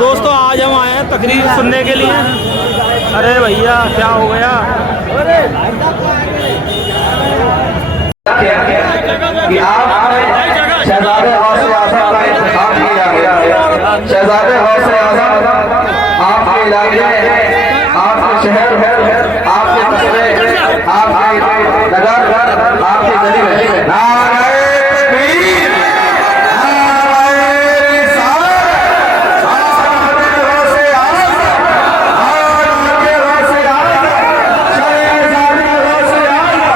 दोस्तों आज हम आए हैं तकरीर सुनने के लिए। अरे भैया क्या हो गया? कि शहजादे हौसले आज़म का इंतखाब किया गया है। शहजादे हौसले आज़म आपके इलाके, आपके शहर, आपके कस्बे, आपके नगर, आपके गली में नारे तकबीर, नारे रिसालत, शहजादे हौसले आज़म, शहजादे हौसले आज़म, शहजादे हौसले आज़म,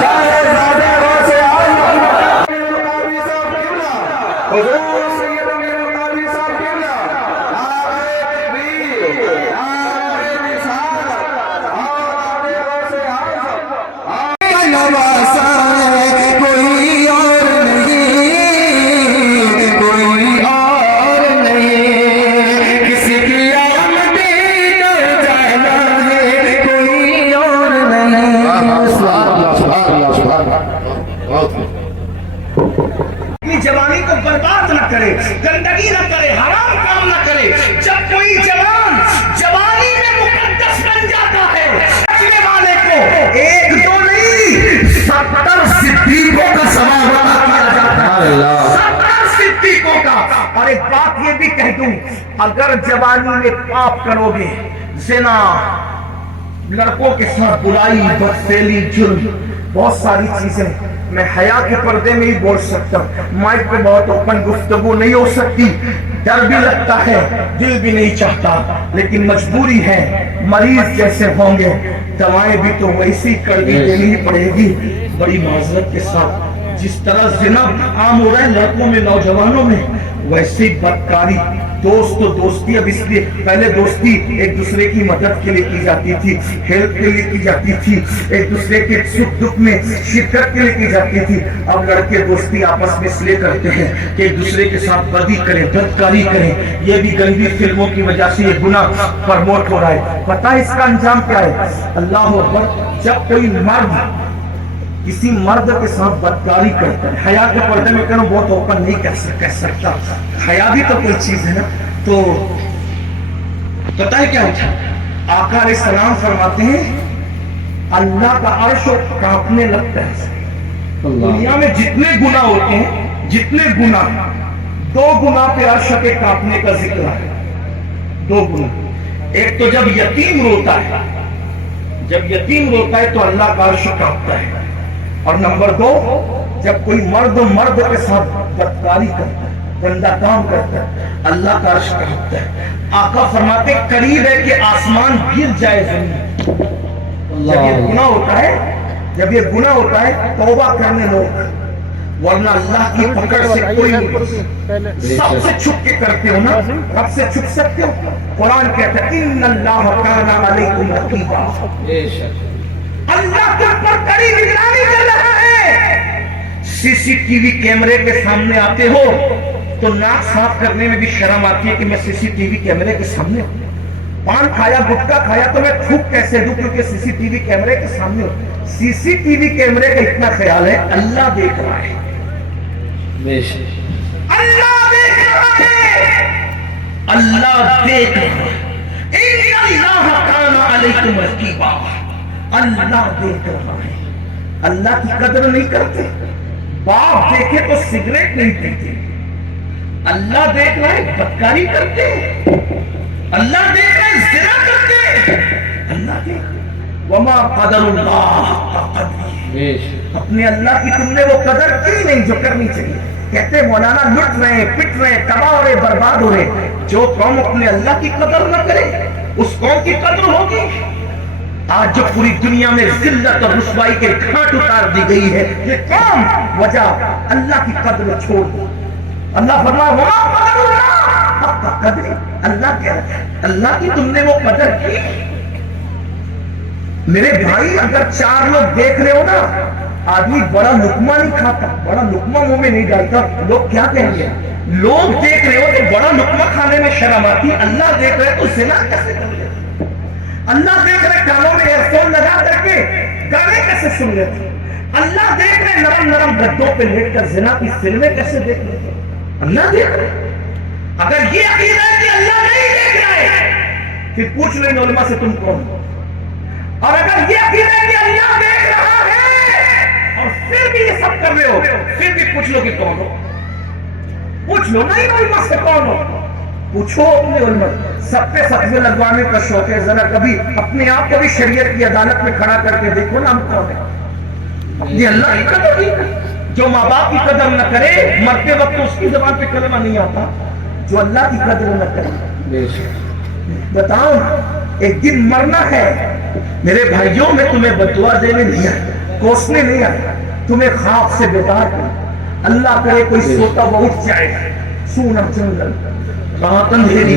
शहजादे हौसले आज़म। हुजूर सैयद अमीरुल काबी साहब क़िबला, नारे तकबीर, नारे रिसालत, नारे हौसले आज़म। नवासा है कोई और नहीं, कोई और नहीं, किसी की आमद तो जाना है कोई और नहीं। अपनी जवानी को बर्बाद न करे, गंदगी न करे, हराम काम न करे। जब कोई जवान जवानी में मुकद्दस बन जाता है, बचने वाले को एक दो नहीं 70 सिद्दीकों का समारोह किया जाता है। 70 सिद्दीकों का। और एक बात ये भी कह दूं, अगर जवानी में पाप करोगे, ज़िना, लड़कों के साथ बुराई, बदफेली, जुर्म, बहुत सारी चीजें, मैं हया के पर्दे में ही बोल सकता हूँ। माइक पे बहुत ओपन गुफ्तगू नहीं हो सकती, डर भी लगता है, दिल भी नहीं चाहता, लेकिन मजबूरी है। मरीज जैसे होंगे, दवाएं भी तो वैसी कड़वी देनी ही पड़ेगी। बड़ी माजरत के साथ, जिस तरह जिना आम हो रहा है लड़कों में, नौजवानों में, वैसी बदकारी, दोस्त तो दोस्ती, अब इसलिए पहले दोस्ती एक दूसरे की मदद के लिए की जाती थी, हेल्प के लिए की जाती थी, एक दूसरे के सुख दुख में शिरकत के लिए की जाती थी। अब लड़के दोस्ती आपस में इसलिए करते हैं कि एक दूसरे के साथ बदी करें, बदकारी करें। ये भी गंदी फिल्मों की वजह से ये गुनाह प्रमोट हो रहा है। पता है इसका अंजाम क्या है? अल्लाह अकबर। जब कोई मर्द किसी मर्द के साथ बदकारी करता है, हया के पर्दे में करो, बहुत ओपन नहीं कह सकता, हया भी तो कोई चीज है ना। तो पता है क्या होता है? आका अलैहिस्सलाम फरमाते हैं अल्लाह का अर्श कांपने लगता है। दुनिया में जितने गुनाह होते हैं, जितने गुनाह, 2 गुनाह पे अर्श के कांपने का जिक्र है। 2 गुनाह। एक तो जब यतीम रोता है, जब यतीम रोता है तो अल्लाह का अर्श कांपता है। और नंबर 2, जब कोई मर्द के साथ बदकारी करता है, गंदा काम करता है, अल्लाह का अर्श कांपता है। आका फरमाते करीब है कि आसमान गिर जाए जमीन। जब ये गुनाह होता है, जब ये गुनाह होता है, तौबा करने लोग, वरना अल्लाह की पकड़ से कोई नहीं। सबसे छुप के करते हो ना, रब से छुप सकते हो? कुरान कहता है इन्नल्लाह काना अलैकुम रकीबा, अल्लाह के ऊपर कड़ी निगरानी कर रहा है। सीसीटीवी कैमरे के सामने आते हो तो नाक साफ करने में भी शर्म आती है कि मैं सीसीटीवी कैमरे के सामने हूं। पान खाया, गुटखा खाया तो मैं थूक कैसे दूं, क्योंकि सीसीटीवी कैमरे के सामने हूं। सीसीटीवी कैमरे का इतना ख्याल है, अल्लाह देख रहा है, अल्लाह देख रहा है, अल्लाह देख रहा है। इन्नल्लाह काना अलैकुम रकीबा, अल्लाह देख रहा है। अल्लाह की कदर नहीं करते। बाप देखे तो सिगरेट नहीं पीते, अल्लाह देख रहा है बदकारी करते, अल्लाह देख रहा है ज़िना करते, अल्लाह देख वमा क़दरुल्लाह हक़्क़ क़द्रिही। अपने अल्लाह की तुमने वो कदर की नहीं जो करनी चाहिए। कहते मौलाना लुट रहे, पिट रहे, तबाह हो रहे, बर्बाद हो रहे। जो कौम अपने अल्लाह की कदर न करे, उस कौम की कदर होगी। आज जो पूरी दुनिया में जिल्लत और रुसवाई के घाट उतार दी गई है, ये कौम वजह अल्लाह की कदर छोड़ दो। अल्लाह फरमाया अल्लाह कह रहा है अल्लाह की तुमने वो कदर की। मेरे भाई, अगर 4 लोग देख रहे हो ना, आदमी बड़ा लुकमा नहीं खाता, बड़ा लुकमा मुंह में नहीं डालता, लोग क्या कहेंगे? लोग देख रहे हो तो बड़ा लुकमा खाने में शर्म आती, अल्लाह देख रहे तो ज़िना कैसे कर लेते? अल्लाह देख रहे कानों में एयरफोन लगा करके गाने कैसे सुन लेते? अल्लाह देख रहे नरम नरम गद्दों पे लेटकर ज़िना की फिल्में कैसे देख लेते? अल्लाह देख रहे। अगर ये अकीदा है कि अल्लाह नहीं देख जाए फिर पूछ लो इन उलमा से तुम कौन हो। और अगर ये अकीदा है कि अल्लाह देख रहा है और फिर भी ये सब कर रहे हो, फिर भी पूछ लो कि कौन हो। पूछ लो ना इन उलमा से कौन हो, पूछो अपने उलमा। सब पे फतवे लगवाने का शौक है, जरा कभी अपने आप को भी शरीयत की अदालत में खड़ा करके देखो ना हम कौन है। ये अल्लाह की कदर नहीं करे। जो माँ बाप की कदर न करे, मरते वक्त तो उसकी जबान पे कलमा नहीं आता। जो अल्लाह की कदर न करे, बताओ एक दिन मरना है। मेरे भाइयों, में तुम्हें बदुआ देने नहीं आया, कोसने नहीं आया, तुम्हें ख्वाब से बेदार कर। अल्लाह करे कोई सोता वो उठ जाए, सूना जंगल रात अंधेरी,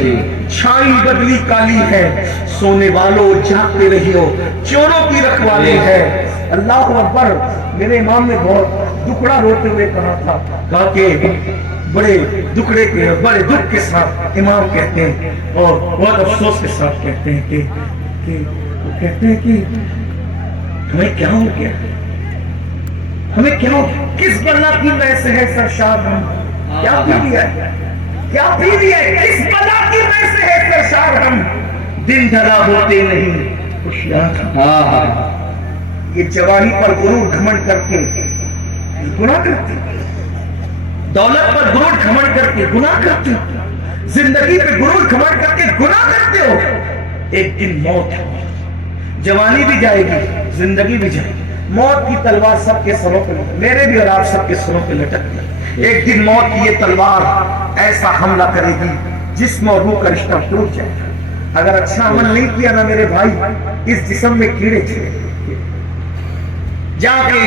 छाई बदली काली है, सोने वालों जागते रहियो, चोरों की रखवाली है। अल्लाह अकबर। मेरे इमाम ने बहुत दुखड़ा रोते हुए कहा कि बड़े दुखड़े के, बड़े दुख के साथ इमाम कहते हैं और बहुत अफसोस के साथ कहते हैं कि हमें क्या हो गया, हमें क्या हो, किस बला की वजह से है सरशाद, हम क्या पी लिया है, क्या पी लिया है, किस बला की वजह से है सरशाद, हम दिन ढला होते नहीं होशियार। ये जवानी पर गुरूर घमंड करके गुनाह करते, दौलत पर गुरूर घमंड करके गुनाह करते हो, जिंदगी पे गुरूर घमंड करके गुनाह करते हो। एक दिन मौत है, जवानी भी जाएगी, जिंदगी भी जाएगी। मौत की तलवार सबके सरों पे, मेरे भी और आप सबके सरों पे लटक गई। एक दिन मौत की ये तलवार ऐसा हमला करेगी जिस्म और रूह का रिश्ता टूट जाएगा। अगर अच्छा अमल नहीं किया ना मेरे भाई, इस जिस्म में कीड़े छिड़े जाके,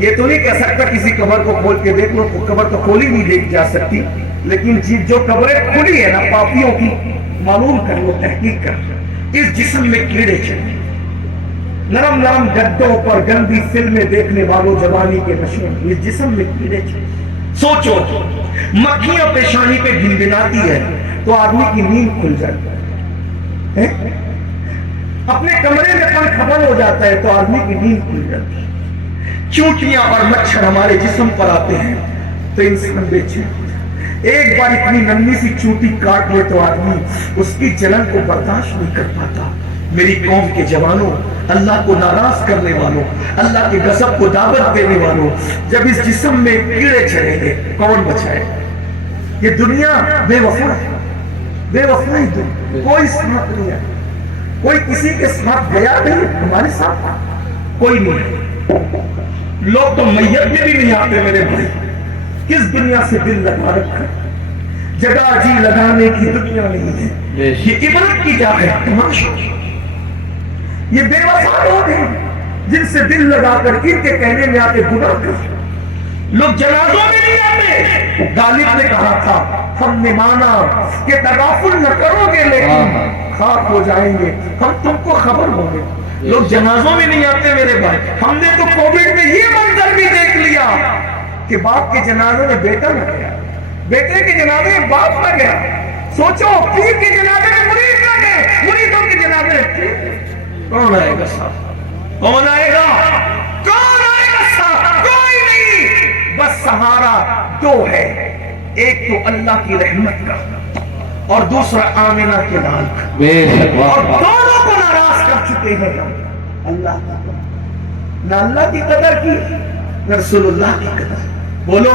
ये तो नहीं कह सकता किसी कब्र को खोल के देख लो, कब्र तो खोली नहीं देख जा सकती, लेकिन जो कब्रें खुली है ना पापियों की, मालूम कर लो, तहकीक कर, इस जिस्म में कीड़े चले। नरम नरम गद्दों पर गंदी फिल्में देखने वालों जवानी के नशे में, इस जिस्म में कीड़े चले। सोचो, मक्खियां पेशानी पे गिनगिनाती है तो आदमी की नींद खुल जाती है, अपने कमरे में पंख बंद हो जाता है तो आदमी की नींद खुल जाती है। चूंटियां और मच्छर हमारे जिस्म पर आते हैं तो इंसान बेचैन होता है। एक बार इतनी नन्ही सी चूंटी काट ले तो आदमी उसकी जलन को बर्दाश्त नहीं कर पाता। मेरी कौम के जवानों, अल्लाह को नाराज करने वालों, अल्लाह के गजब को दावत देने वालों, जब इस जिस्म में कीड़े चढ़ेंगे कौन बचाए? ये दुनिया बेवफा है, बेवफा ही दुनिया, कोई साथ नहीं है, कोई किसी के साथ गया नहीं, हमारे साथ कोई नहीं। लोग तो मैयत में भी नहीं आते मेरे भाई। किस दुनिया से दिल लगा रखा, जगह जी लगाने की दुनिया नहीं है। ये इबरत की क्या है तमाशा, ये बेवफा लोग हैं जिनसे दिल लगाकर इनके कहने में आते गुनाह कर। लोग जनाजों में नहीं आते। गालिब ने कहा था, हमने माना कि तगाफुल न करोगे लेकिन खाक हो जाएंगे, हम तुमको खबर होंगे। लोग जनाजों में नहीं आते मेरे भाई। हमने तो कोविड में ये मंजर भी देख लिया कि बाप के जनाजे में बेटा न गया, बेटे के जनाजे में बाप न गया। सोचो, पीर के जनाजे में मुरीद न गए, मुरीदों के जनाजे में पीर। कौन आएगा साथ? कौन आएगा? कौन आएगा साथ? कोई नहीं। बस सहारा दो है, एक तो अल्लाह की रहमत का और दूसरा आमिना के लाल का, और दोनों को नाराज कर चुके हैं हम। अल्लाह की न अल्लाह की कदर की, न रसूलुल्लाह की कदर। बोलो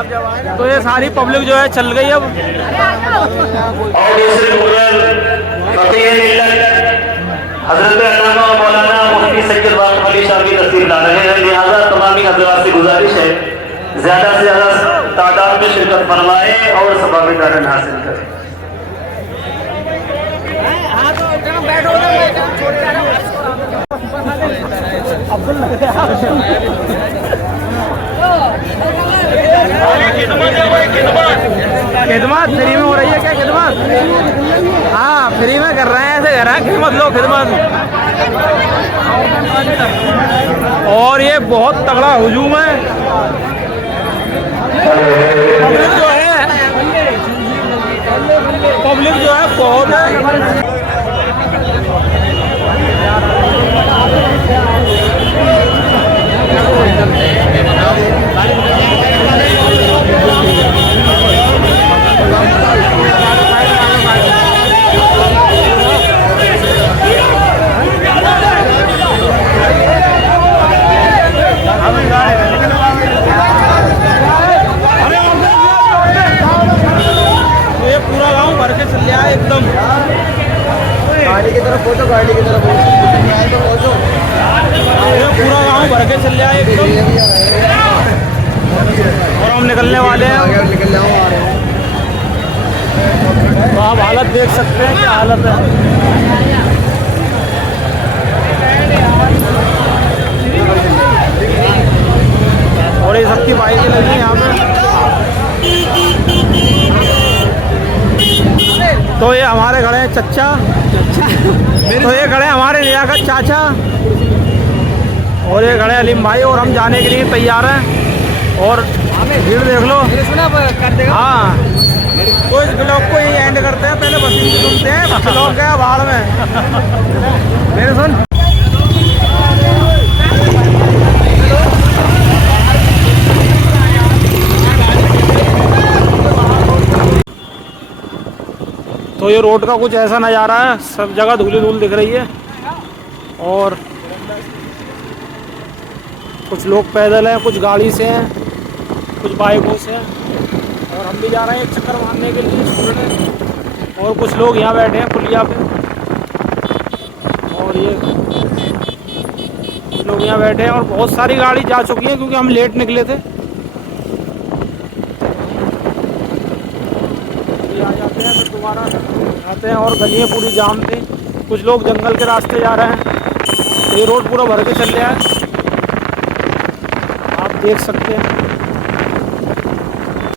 तो ये सारी पब्लिक जो है चल गई अब। और दूसरे मुगल फकीह मिल्लत हजरत अल्लामा मौलाना मुफ्ती सैयद वाक़िफ़ अली शाह की तशरीफ ला रहे हैं, लिहाजा तमामी हज़रात से गुजारिश है ज़्यादा से ज़्यादा तादाद में शिरकत फरमाएं और सवाब दौरान हासिल करें। खिदमत फ्री में हो रही है क्या खिदमत? हाँ फ्री में कर रहे हैं, ऐसे कर रहे हैं खिदमत लो खिदमत। और ये बहुत तगड़ा हुजूम है। पब्लिक जो है बहुत है। ये पूरा गांव भर के चल रहा है एकदम। गाड़ी की तरफ पहुंचो, गाड़ी की तरफ पहुंचो। ये पूरा गांव भर के चल रहा है एकदम। और हम निकलने वाले हैं। निकल जाओ, आ रहे हैं। तो आप हालत देख सकते हैं क्या हालत है। और ये सबकी बाइकें लगी हैं यहाँ पे। तो ये हमारे खड़े हैं चच्चा। तो ये खड़े हैं हमारे लियाकत चाचा। और ये खड़े अलीम भाई। और हम जाने के लिए तैयार हैं। और भीड़ देख लो। हाँ तो इस ब्लॉग को यही एंड करते हैं। पहले वसीम की सुनते हैं, ब्लॉग गया बाढ़ में। मेरे सुन तो ये रोड का कुछ ऐसा नज़ारा है, सब जगह धूल धूल दिख रही है। और कुछ लोग पैदल हैं, कुछ गाड़ी से हैं, कुछ बाइकों से हैं। और हम भी जा रहे हैं एक चक्कर मारने के लिए छोड़ने। और कुछ लोग यहाँ बैठे हैं पुलिया पे। और ये कुछ लोग यहाँ बैठे हैं। और बहुत सारी गाड़ी जा चुकी है क्योंकि हम लेट निकले थे। आ जाते हैं फिर दोबारा आते हैं। और गलियाँ पूरी जाम थी, कुछ लोग जंगल के रास्ते जा रहे हैं। ये रोड पूरा भर के चल रहा है, आप देख सकते हैं।